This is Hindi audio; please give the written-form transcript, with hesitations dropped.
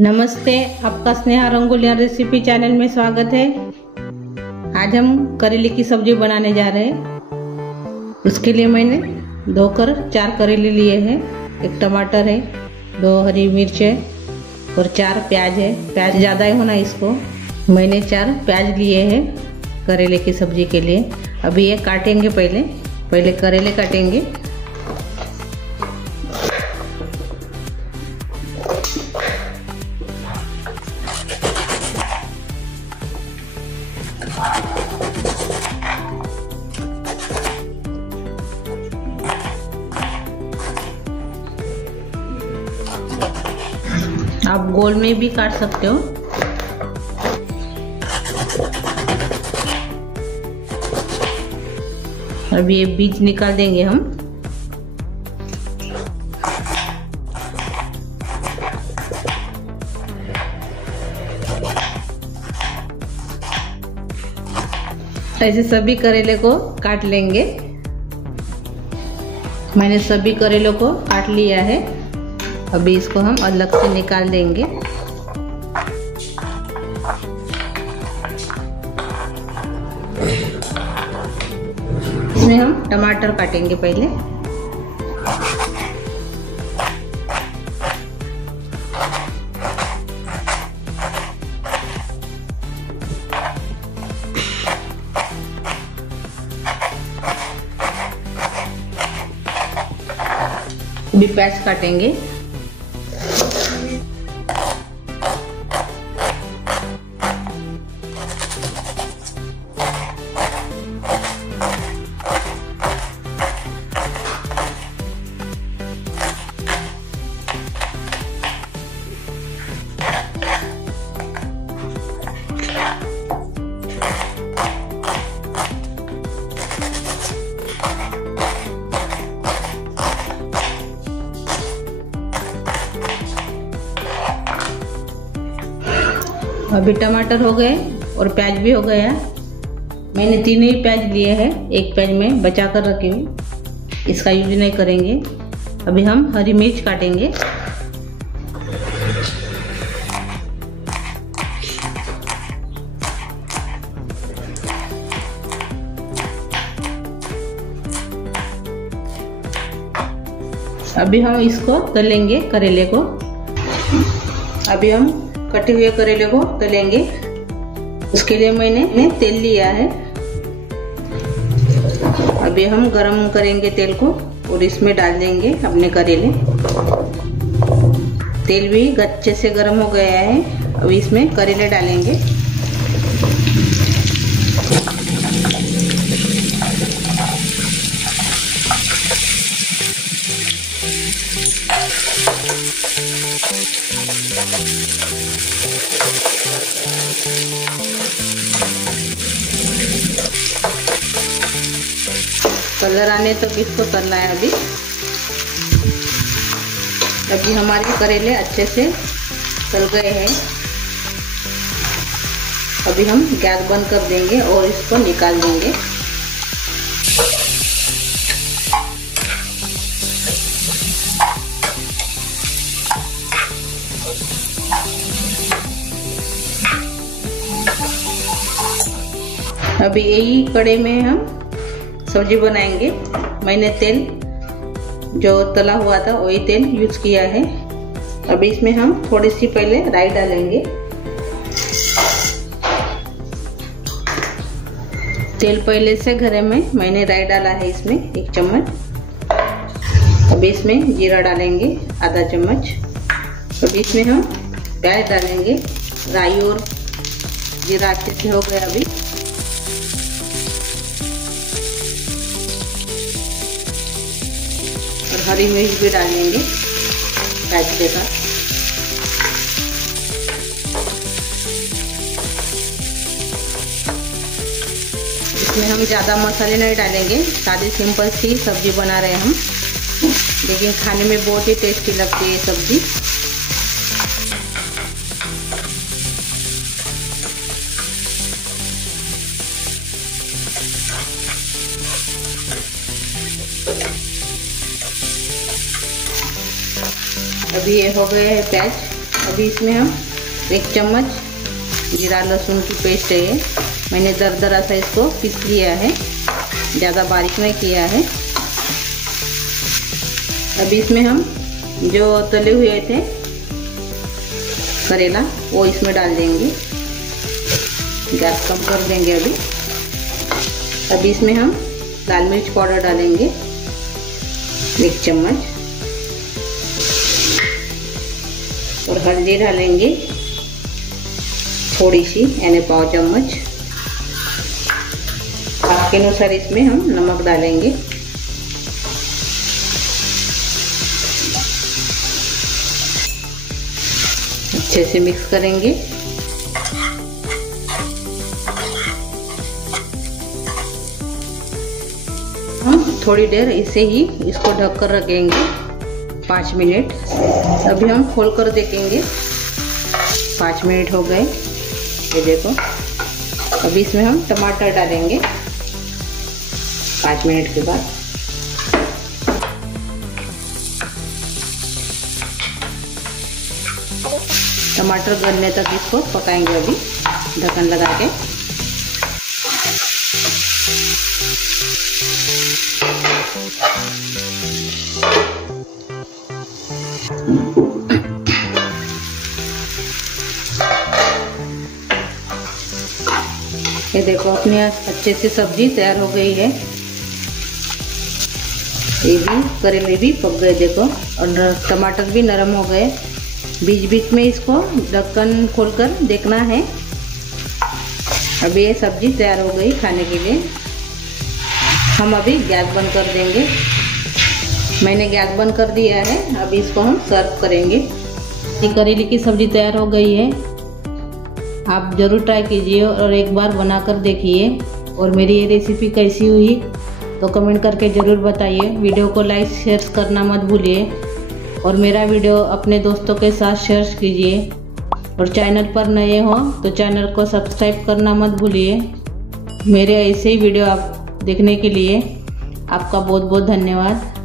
नमस्ते, आपका स्नेहा रंगोलिया रेसिपी चैनल में स्वागत है। आज हम करेले की सब्जी बनाने जा रहे हैं। उसके लिए मैंने धोकर 4 करेले लिए हैं, 1 टमाटर है, 2 हरी मिर्च है और 4 प्याज है। प्याज ज़्यादा ही होना इसको। मैंने 4 प्याज लिए हैं करेले की सब्जी के लिए। अभी ये काटेंगे, पहले करेले काटेंगे। आप गोल में भी काट सकते हो। अभी ये बीज निकाल देंगे हम। ऐसे सभी करेले को काट लेंगे। मैंने सभी करेलों को काट लिया है। अभी इसको हम अलग से निकाल देंगे। इसमें हम टमाटर काटेंगे पहले। अभी प्याज काटेंगे। अभी टमाटर हो गए और प्याज भी हो गया। मैंने 3 ही प्याज लिए हैं, 1 प्याज में बचा कर रखी हूँ, इसका यूज नहीं करेंगे। अभी हम हरी मिर्च काटेंगे। अभी हम इसको तलेंगे करेले को। अभी हम कटे हुए करेले को तलेंगे। उसके लिए मैंने तेल लिया है। अभी हम गरम करेंगे तेल को और इसमें डाल देंगे अपने करेले। तेल भी अच्छे से गरम हो गया है। अभी इसमें करेले डालेंगे। कलर आने तक इसको तलना है। अभी हमारे करेले अच्छे से तल गए हैं। अभी हम गैस बंद कर देंगे और इसको निकाल देंगे। अभी यही कड़े में हम सब्जी बनाएंगे। मैंने तेल जो तला हुआ था वही तेल यूज किया है। अभी इसमें हम थोड़ी सी पहले राई डालेंगे। तेल पहले से घरे में मैंने राई डाला है, इसमें 1 चम्मच। अभी इसमें जीरा डालेंगे आधा चम्मच। अभी इसमें हम प्याज डालेंगे। राई और जीरा अच्छे से हो गया। अभी हरी मिर्च भी डालेंगे प्याज के साथ। इसमें हम ज़्यादा मसाले नहीं डालेंगे, सादी सिंपल सी सब्जी बना रहे हैं हम, लेकिन खाने में बहुत ही टेस्टी लगती है सब्जी। अभी ये हो गए हैं प्याज अभी इसमें हम 1 चम्मच जीरा लहसुन की पेस्ट है, ये मैंने दरदरा सा इसको पीस लिया है, ज़्यादा बारीक नहीं किया है। अभी इसमें हम जो तले हुए थे करेला वो इसमें डाल देंगे, गैस कम कर देंगे। अभी इसमें हम लाल मिर्च पाउडर डालेंगे 1 चम्मच और हल्दी डालेंगे थोड़ी सी, यानी पाव चम्मच। आपके अनुसार इसमें हम नमक डालेंगे। अच्छे से मिक्स करेंगे। हम थोड़ी देर इसे ही इसको ढक कर रखेंगे 5 मिनट। अभी हम खोल कर देखेंगे, 5 मिनट हो गए, ये देखो। अभी इसमें हम टमाटर डालेंगे 5 मिनट के बाद। टमाटर गलने तक इसको पकाएंगे अभी ढक्कन लगा के। ये देखो अपने अच्छे से सब्जी तैयार हो गई है। ये भी करेले भी पक गए देखो, और टमाटर भी नरम हो गए। बीच बीच में इसको ढक्कन खोलकर देखना है। अभी ये सब्जी तैयार हो गई खाने के लिए। हम अभी गैस बंद कर देंगे। मैंने गैस बंद कर दिया है। अभी इसको हम सर्व करेंगे। ये करेले की सब्जी तैयार हो गई है। आप ज़रूर ट्राई कीजिए और एक बार बनाकर देखिए। और मेरी ये रेसिपी कैसी हुई तो कमेंट करके ज़रूर बताइए। वीडियो को लाइक शेयर करना मत भूलिए और मेरा वीडियो अपने दोस्तों के साथ शेयर कीजिए। और चैनल पर नए हो तो चैनल को सब्सक्राइब करना मत भूलिए। मेरे ऐसे ही वीडियो आप देखने के लिए आपका बहुत बहुत धन्यवाद।